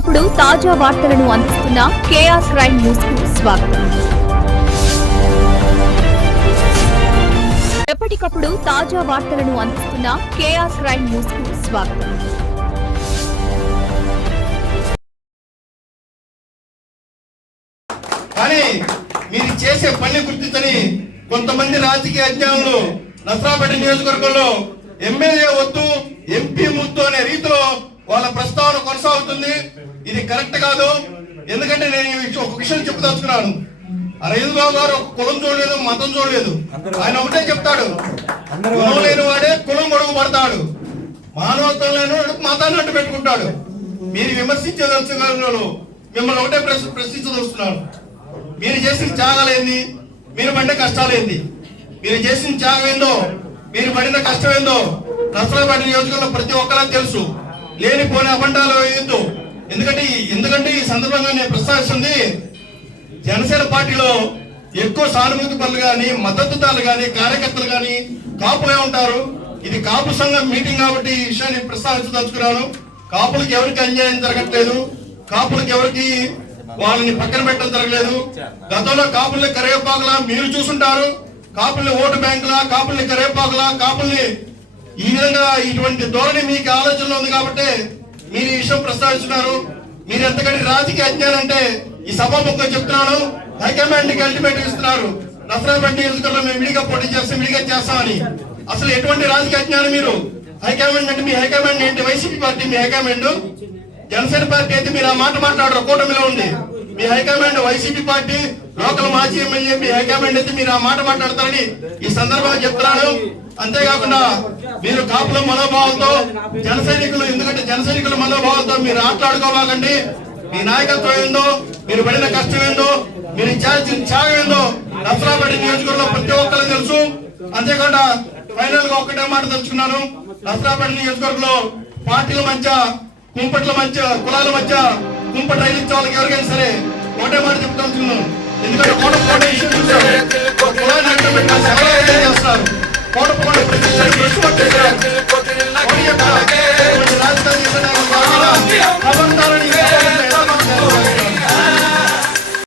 ఎప్పటికప్పుడు తాజా వార్తలను అందిస్తున్న కేఆర్ క్రైమ్ న్యూస్ కు స్వాగతం. ఎప్పటికప్పుడు తాజా వార్తలను అందిస్తున్న కేఆర్ క్రైమ్ న్యూస్ కు స్వాగతం. కానీ మీరు చేసే పని గుర్తించని కొంతమంది రాజకీయ అజ్ఞానులు నసరాపేట నియోజకవర్గంలో ఎమ్మెల్యే వద్దు ఎంపీ ముద్దు అనే రీతిలో వాళ్ళ ప్రస్తావన కొనసాగుతుంది. ఇది కరెక్ట్ కాదు. ఎందుకంటే నేను ఒక విషయం చెప్పదలుచుకున్నాను. అరవింద్ బాబు గారు ఒక కులం చూడలేదు, మతం చూడలేదు. ఆయన ఒకటే చెప్తాడు, కులం లేని వాడే కులం గొడుగు పడతాడు, మానవత్వం లేని వాడు మతాన్ని అడ్డు పెట్టుకుంటాడు. మీరు విమర్శించదలుచుకున్నారు, మిమ్మల్ని ఒకటే ప్రశ్నించదలుచుకున్నాను. మీరు చేసిన త్యాగాలు ఏంది, మీరు పడిన కష్టాలు ఏంది? మీరు చేసిన త్యాగం ఏందో, మీరు పడిన కష్టం ఏందో నసరాపేట నియోజకవర్గంలో ప్రతి ఒక్కరికి తెలుసు. లేనిపోని అబండాలు వేయద్దు. ఎందుకంటే ఈ సందర్భంగా నేను ప్రస్తావిస్తుంది, జనసేన పార్టీలో ఎక్కువ సానుభూతి పనులు కానీ మద్దతుదారులు కానీ కార్యకర్తలు కానీ కాపులే ఉంటారు. ఇది కాపు సంఘం మీటింగ్ కాబట్టి ఈ విషయాన్ని ప్రస్తావించదలుచుకున్నాను. కాపులకి ఎవరికి అన్యాయం జరగట్లేదు, కాపులకి ఎవరికి వాళ్ళని పక్కన పెట్టడం జరగలేదు. గతంలో కాపుల్ని కరేపాకులా మీరు చూసుంటారు. కాపుల్ని ఓటు బ్యాంకులా, కాపుల్ని కరేపాకులా, కాపుల్ని ఈ విధంగా ఇటువంటి ధోరణి మీకు ఆలోచనలో ఉంది కాబట్టి మీరు ఈ విషయం ప్రస్తావిస్తున్నారు. మీరు ఎంతకంటే రాజకీయ అజ్ఞానం అంటే ఈ సభాముఖంగా చెప్తున్నాను. హైకమాండ్ కి అల్టిమేట్ ఇస్తున్నారు, నసరాపేట నియోజకవర్గంలో మేము విడిగా పోటీ చేస్తామని. అసలు ఎటువంటి రాజకీయ అజ్ఞానం మీరు? హైకమాండ్ అంటే మీ హైకమాండ్ ఏంటి? వైసీపీ పార్టీ మీ హైకమాండ్. జనసేన పార్టీ అయితే మీరు ఆ మాట మాట్లాడరు, కూటమిలో ఉంది. మీ హైకమాండ్ వైసీపీ పార్టీ, లోకల్ మాజీ ఎమ్మెల్యే మీ హైకమాండ్ అయితే మీరు ఆ మాట మాట్లాడతారని ఈ సందర్భంగా చెప్తున్నాను. అంతేకాకుండా మీరు కాపుల మనోభావంతో జన సైనికుల మనోభావంతో మీరు ఆటలాడుకోవాలండి. మీ నాయకత్వం ఏందో, మీరు పడిన కష్టం ఏందో, మీరు చేసిన త్యాగం ఏందో నసరాపేట నియోజకవర్గంలో ప్రతి ఒక్కరికి తెలుసు. అంతేకాకుండా ఫైనల్ గా ఒక్కటే మాట తెలుసుకున్నాను. నసరాపేట నియోజకవర్గంలో పార్టీల మధ్య, కుంపట్ల మధ్య, కులాల మధ్య కుంపటి రైలించే వాళ్ళకి ఎవరికైనా సరే ఒకటే మాట చెప్తున్నాను. ఎందుకంటే కోట ఇష్యూ చూస్తారు, కులాన్ని అడ్డం పెట్టాల్సి చేస్తారు. కోట